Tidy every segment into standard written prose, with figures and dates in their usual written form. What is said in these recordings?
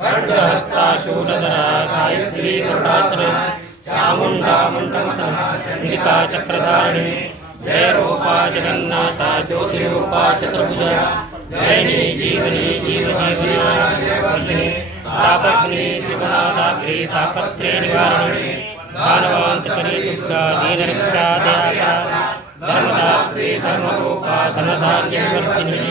खड्गहस्ताशूलधरा गायत्री गरुडासन चामुण्डा मण्डमथना चण्डिका चक्रधारिणी जय रूपा जगन्नाथा ज्योतिरूपा चतुर्भुजा जयनी जीवनी जीवजीवनी तापग्नि त्रिगुणादात्री तापत्रे निवारिणी दानवान्तकरी दुर्गा दीनरक्षा दयाका धर्मदात्री धर्मरूपा धनधान्यवर्धिनी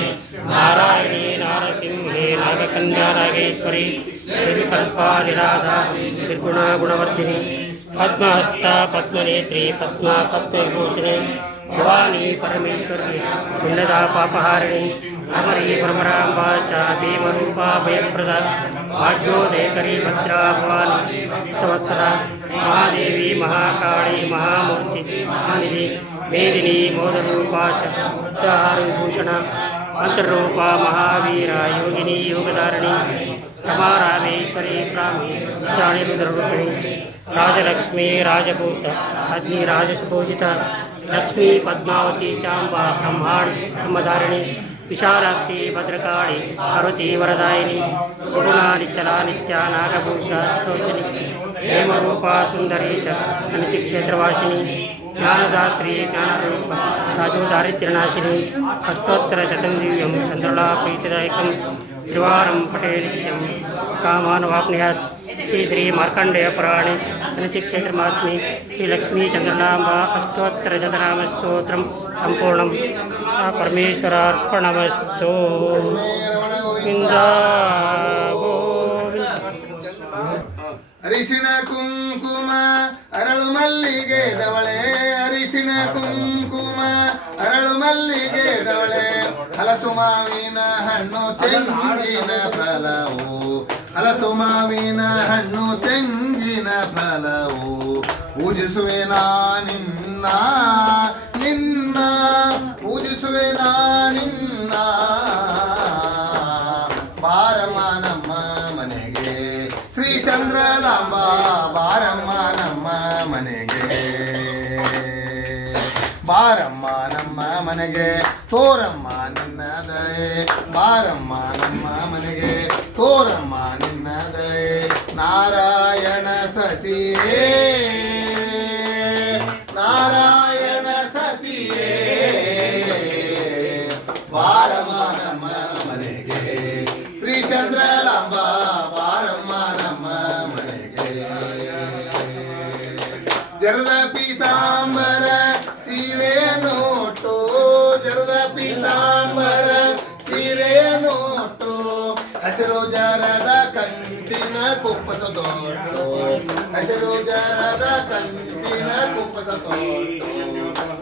नारायणी नारसिंहे नागकन्या नागेश्वरी निर्विकल्पा निराधा निर्गुणा गुणवर्धिनी पद्महस्ता पद्मनेत्री पद्मा पद्मविभूषणे भवानी परमेश्वरी पिण्डदा पापहारिणी अमरी भ्रमराम्बा च भीमरूपा भयप्रदा भाग्योदयकरी भद्रा भवानी भक्तवत्सला महादेवी महाकाली महामूर्ति महानिधि मेदिनी मोदरूपा च उद्धारविभूषणा मंत्ररूपा महावीरा योगिनी योगधारिणी रमा रामेश्वरी ब्राह्मी रुद्राणी रुद्ररूपिणी राजलक्ष्मी राजभूष अग्नि राजसुपूजिता लक्ष्मी पद्मावती चांबा ब्रह्माणी ब्रह्मधारिणी विशालाक्षी भद्रकाली पार्वती वरदायिनी सुगुणा निच्चला नित्या नागभूषा स्तोचनी हेमरूपा सुंदरी च समितिक्षेत्रवासिनी ज्ञानदात्री ज्ञानरूप राजो दारिद्र्यनाशिनी अष्टोत्तरशतं दिव्यं चन्द्रला प्रीतिदायकं त्रिवारं पठे नित्यं कामानवाप्नुयात् श्री मार्कण्डेय पुराणे समितिक्षेत्रमात्मे श्री लक्ष्मी चन्द्रनाम्बा अष्टोत्तरशतनामस्तोत्रं सम्पूर्णं परमेश्वरार्पणमस्तु ಅರಿಶಿಣ ಕುಂಕುಮ ಅರಳು ಮಲ್ಲಿಗೆ ದವಳೆ ಅರಿಶಿಣ ಕುಂಕುಮ ಅರಳು ಮಲ್ಲಿಗೆ ದವಳೆ ಹಲಸು ಮಾವಿನ ಹಣ್ಣು ತೆಂಗಿನ ಫಲವು ಹಲಸು ಮಾವಿನ ಹಣ್ಣು ತೆಂಗಿನ ಫಲವು ಪೂಜಿಸುವೆ ನಿನ್ನ ನಿನ್ನ ಪೂಜಿಸುವೆ ನಿನ್ನ ಬಾರಮ್ಮ ನಮ್ಮ ಮನೆಗೆ ಶ್ರೀ ಚಂದ್ರಲಾಂಬಾ ಬಾರಮ್ಮ ನಮ್ಮ ಮನೆಗೆ ಬಾರಮ್ಮ ನಮ್ಮ ಮನೆಗೆ ತೋರಮ್ಮ ನಿನ್ನ ದಯೆ ಬಾರಮ್ಮ ನಮ್ಮ ಮನೆಗೆ ತೋರಮ್ಮ ನಿನ್ನ ದಯೆ ನಾರಾಯಣ ಸತಿಯೇ ನಾರಾಯಣ ಸತಿಯೇ ಬಾರಮ್ಮ ನಮ್ಮ ಮನೆಗೆ ಶ್ರೀ ಚಂದ್ರಲಾಂಬಾ ಬಾರಮ್ಮ ನಮ್ಮ ಮನೆಗೆ ಜರದ ಪೀತಾಂಬರ ಸೀರೆ ನೋಟು ಜರದ ಪೀತಾಂಬರ ಸೀರೆ ನೋಟು ಹಸಿರು ಜರದ ಕಂಚಿನ ಕುಪ್ಪಸ ತೋಟು ಹಸಿರು ಜರದ ಕಂಚಿನ ಕುಪ್ಪಸ ತೋಟು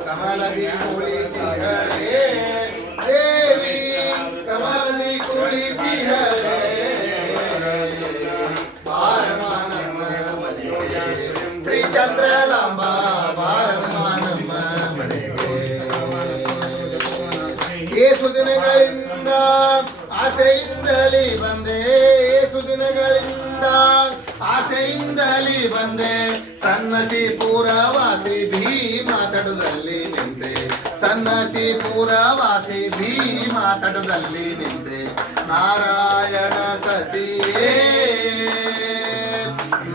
ಕಮಲದಿ ಕುಳಿತಿಹಳೆ ದೇವಿ ಕಮಲದಿ ಕುಳಿತಿಹಳೆ ಬಾರಮ್ಮ ನಮ್ಮ ಮನೆಗೆ ಶ್ರೀ ಚಂದ್ರಲಾಂಬಾ ಬಾರಮ್ಮ ನಮ್ಮ ಮನೆಗೆ ಏಸು ದಿನಗಳಿಂದ ಆಸೆಯಿಂದಲೇ ಬಂದೆ ಏಸು ದಿನಗಳಿಂದ ಆಸೆಯಿಂದಲೇ ಬಂದೆ ಸನ್ನತಿ ಪುರವಾಸಿ ಭೀಮಾ ತಟದಲ್ಲಿ ನಿಂತೆ ಸನ್ನತಿ ಪುರವಾಸಿ ಭೀಮಾ ತಟದಲ್ಲಿ ನಿಂತೆ ನಾರಾಯಣ ಸತಿಯೇ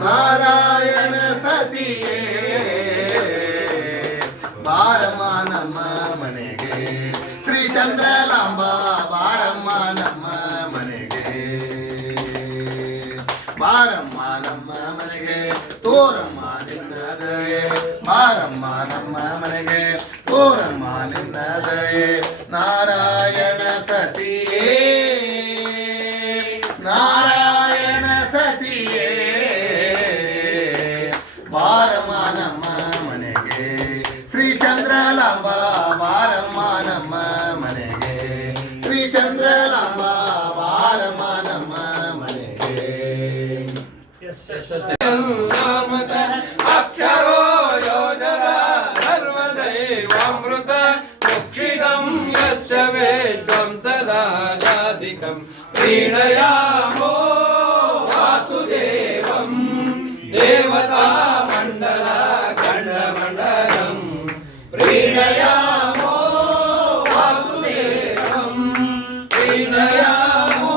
ನಾರಾಯಣ ಸತಿಯೇ ಬಾರಮ್ಮ ನಮ್ಮ ಮನೆಗೆ ಶ್ರೀ ಚಂದ್ರಲಾಂಬಾ ಬಾರಮ್ಮ ನಮ್ಮ ಮನೆಗೆ ಬಾರಮ್ಮ ನಮ್ಮ ಮನೆಗೆ ತೋರಮ್ಮ ನಿನ್ನ ದಯೆ ಬಾರಮ್ಮ ನಮ್ಮ ಮನೆಗೆ ತೋರಮ್ಮ ನಿನ್ನ ದಯೆ ನಾರಾಯಣ ಸತಿಯೇ ನಾರಾಯಣ ಸತಿಯೇ ಬಾರಮ್ಮ ನಮ್ಮ ಮನೆಗೆ ಶ್ರೀ ಚಂದ್ರಲಾಂಬಾ ಬಾರಮ್ಮ ನಮ್ಮ ಮನೆಗೆ ಶ್ರೀ ಚಂದ್ರಲಾಂಬಾ ಬಾರಮ್ಮ ನಮ್ಮ ಮನೆಗೆ ಅಕ್ಷರೋ ಯೋಜನ ಸರ್ವದೈವಾಮೃತ ಮುಕ್ಷಿದಂ ಯಶ್ಚ ವೇದ್ಯಂ ಸದಾ ಜಾತಿಕಂ ಪ್ರೀಣಯಾಮೋ ವಾಸುದೇವಂ ದೇವತಾ ಮಂಡಲ ಖಂಡಮಂಡಲಂ ಪ್ರೀಣಯಾಮೋ ವಾಸುದೇವಂ ಪ್ರೀಣಯಾಮೋ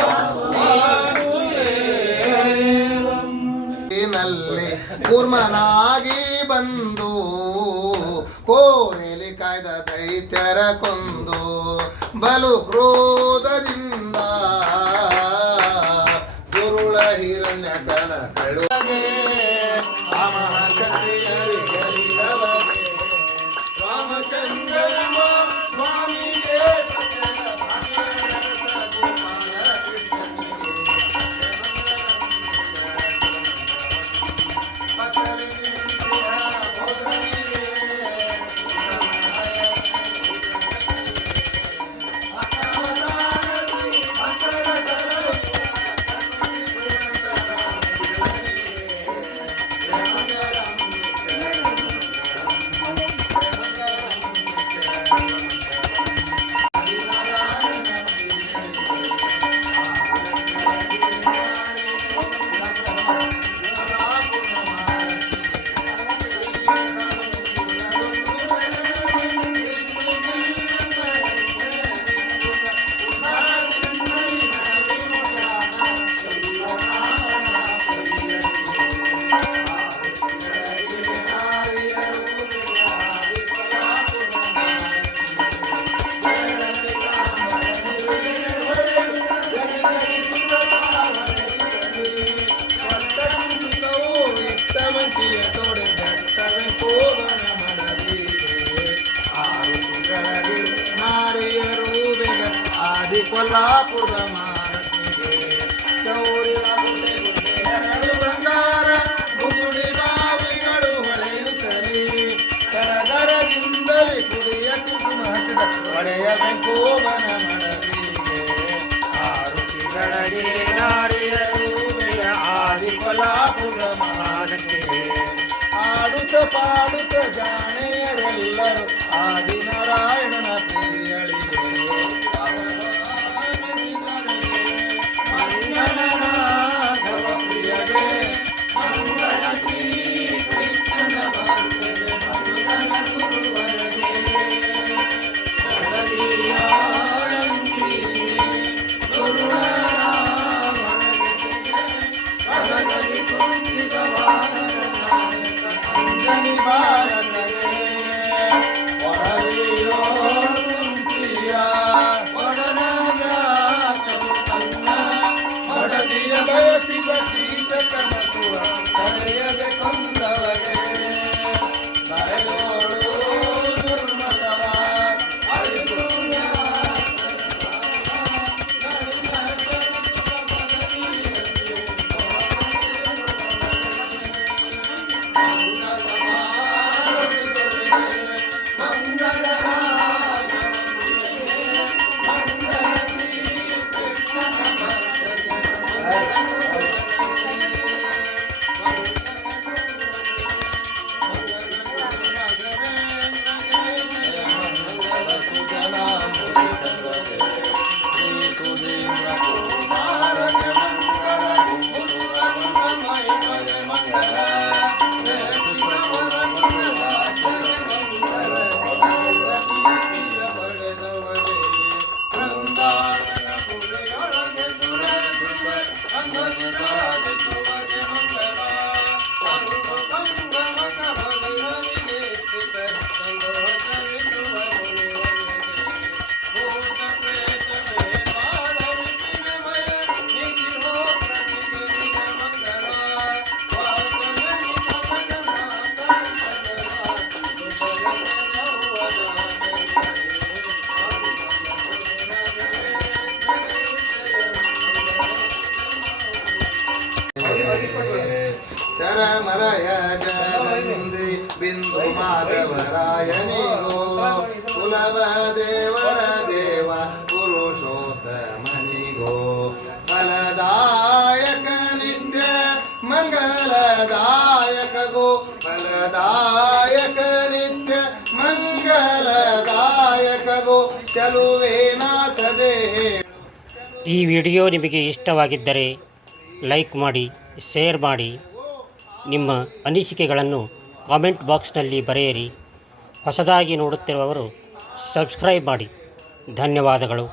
ವಾಸುದೇವಂ ಕೂರ್ಮನಾಗಿ ಬಂದು ಕೋರೆಲಿ ಕಾಯ್ದ ದೈತ್ಯರ ಕೊಂದು ಬಲು ಕ್ರೋಧದಿಂದ ಗುರುಳ ಹಿರಣ್ಯ ಕನ ಕಳುಗೆ ರಾಮಚಂದ್ರ ಸ್ವಾಮಿಗೆ ಕೊಲ್ಲಾಪುರದ ಮಾರತಿಗೆ ಬಂಗಾರ ಮುಗುಡಿ ಬಾವಿಗಳು ಹೊಳೆಯುತ್ತಲೇ ಕರಗರದಿಂದಲೇ ಕುಡಿಯ ಕುಟುಂಬ ಹೊಳೆಯ ಬೆಂಕೋಬನ ಮಡದಿಗೆ ಆರುತಿಗಳಿಗೆ ನಾರಿಯರು ಆದಿ ಕೊಲ್ಲಾಪುರದ ಮಾರತಿಗೆ ಆಡುತ್ತ ಪಾಡುತ್ತ ಜಾಣೆಯರೆಲ್ಲರೂ ಆದಿನಾರಾಯಣನ ಪ್ರಿಯಳಿಗೆ ಶರಮಲಯ ಜಗಂದಿ ಬಿಂದು ಮಾಧವರಾಯನಿಗೋ ಕುಲವ ದೇವರ ದೇವ ಪುರುಷೋತ್ತಮನಿಗೋ ಫಲದಾಯಕ ನಿತ್ಯ ಮಂಗಲದಾಯಕ ಗೋ ಫಲದಾಯಕ ನಿತ್ಯ ಮಂಗಲದಾಯಕ ಗೋ ಚಲುವೇನಾಥ ದೇಹೇ. ಈ ವಿಡಿಯೋ ನಿಮಗೆ ಇಷ್ಟವಾಗಿದ್ದರೆ ಲೈಕ್ ಮಾಡಿ, ಶೇರ್ ಮಾಡಿ, ನಿಮ್ಮ ಅನಿಸಿಕೆಗಳನ್ನು ಕಾಮೆಂಟ್ ಬಾಕ್ಸ್ನಲ್ಲಿ ಬರೆಯಿರಿ. ಹೊಸದಾಗಿ ನೋಡುತ್ತಿರುವವರು ಸಬ್ಸ್ಕ್ರೈಬ್ ಮಾಡಿ. ಧನ್ಯವಾದಗಳು.